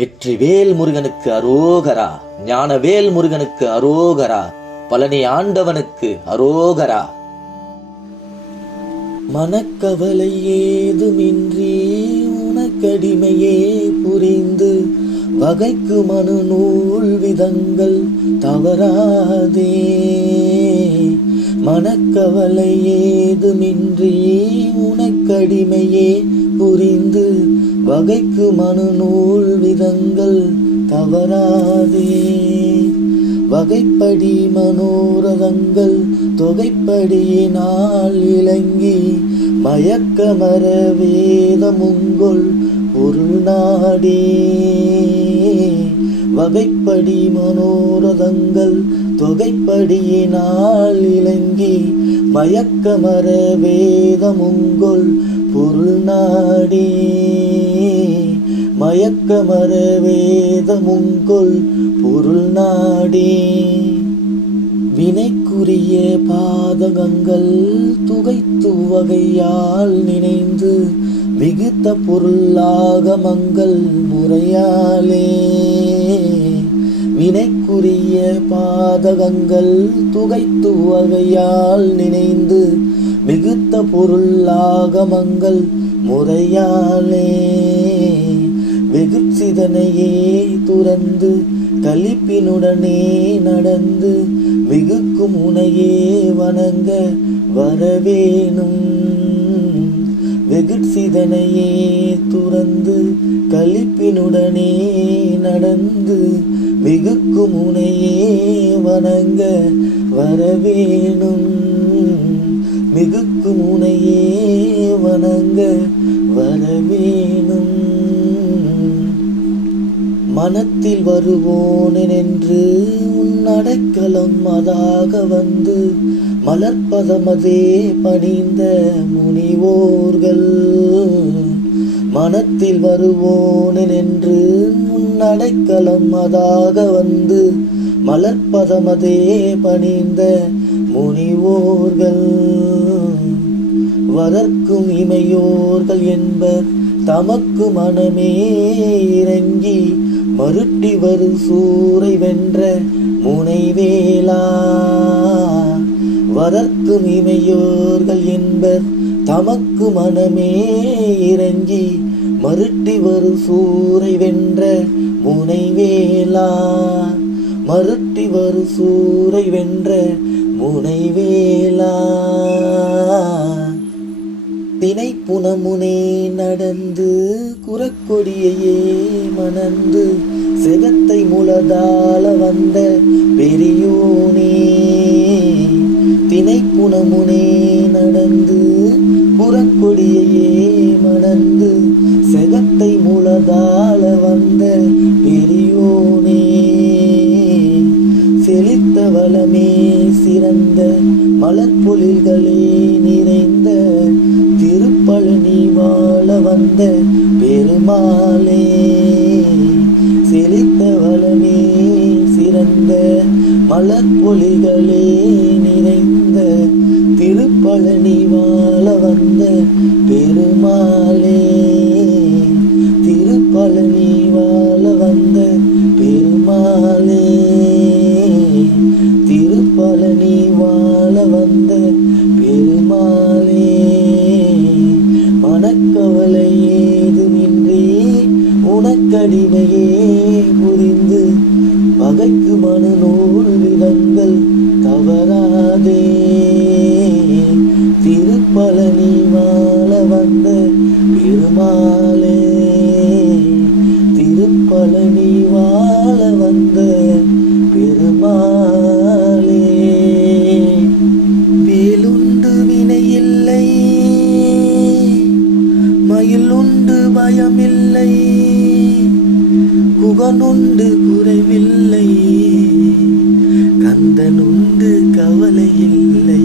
வெற்றிவேல் முருகனுக்கு அரோகரா, ஞானவேல் முருகனுக்கு அரோகரா, பழனி ஆண்டவனுக்கு அரோகரா. மனக்கவலை ஏதுமின்றி உனக்கடிமையே புரிந்து வகைக்கு மனு நூல் விதங்கள் தவறாதே. மனக்கவலை ஏதுமின்றி உனக்கடிமையே புரிந்து வகைக்கு மனு நூல் விதங்கள் தவறாதே. வகைப்படி மனோரதங்கள் தொகைப்படியினால் இலங்கி மயக்கமர வேதமுங்கொள் பொருள் நாடே. வகைப்படி மனோரதங்கள் தொகைப்படியினால் இலங்கி மயக்கமர வேதமுங்கொள் பொருள் நாடே. மயக்கமர வேதமுங்கொள் பொருள் நாடே. வினைக்குரிய பாதகங்கள் துகைத்து வகையால் நினைந்து மிகுத்த பொருளாகமங்கள் முறையாலே. வினைக்குரிய பாதகங்கள் துகைத்து வகையால் நினைந்து மிகுத்த பொருளாகமங்கள் முறையாலே. வெகுச்சிதனையே துறந்து கலிப்பினுடனே நடந்து மிகுக்கும் உனையே வணங்க வரவேணும். வெகுச்சிதனையே துறந்து கலிப்பினுடனே நடந்து மிகுக்கும் உனையே வணங்க வரவேணும். மிகுக்கும் உனையே வணங்க வரவேணும். மனத்தில் வருவோனென்று உன் அடைக்கலம் அதாக வந்து மலர்பதமதே பணிந்த முனிவோர்கள். மனத்தில் வருவோனென்று உன் அடைக்கலம் அதாக வந்து மலர்பதமதே பணிந்த முனிவோர்கள். வளர்க்கும் இமையோர்கள் என்பர் தமக்கு மனமே இறங்கி மருட்டி வரும் சூரை வென்ற முனைவேலா. வளர்க்கும் இமையோர்கள் என்பர் தமக்கு மனமே இறங்கி மருட்டி வரும் சூரை வென்ற முனைவேலா. மருட்டி வரும் சூரை வென்ற முனைவேலா. தினைப்புனமுனே நடந்து குரக்கொடியையே மணந்து செகத்தை முளதால வந்த பெரியோனே. தினைப்புனமுனே நடந்து குரக்கொடியையே மணந்து செகத்தை முளதால வந்த பெரியோனே. செழித்த வளமே சிறந்த மலர்பொழில்களே நிறைந்த திருப்பழனி வாழ வந்த பெருமாளே. செழித்த வளமே சிறந்த மலர்பொழில்களே நிறைந்த திருப்பழனி வாழ வந்த பெருமாளே. திருப்பழனி வாழ வந்த பெருமாளே. திருப்பழனி வாழ வந்த பெருமாளே. மனக்கவலை ஏதுமின்றி உனக்கடிமையே புரிந்து வகைக்கு மனு நூல் விதங்கள் தவறாதே. திருப்பழனி வாழ வந்த பெருமாளே. திருப்பழனி வாழ வந்த பெருமாளே. வேலுண்டு வினையில்லை, மயிலுண்டு பயமில்லை, குகனுண்டு குறைவில்லை, கந்தனுண்டு கவலையில்லை.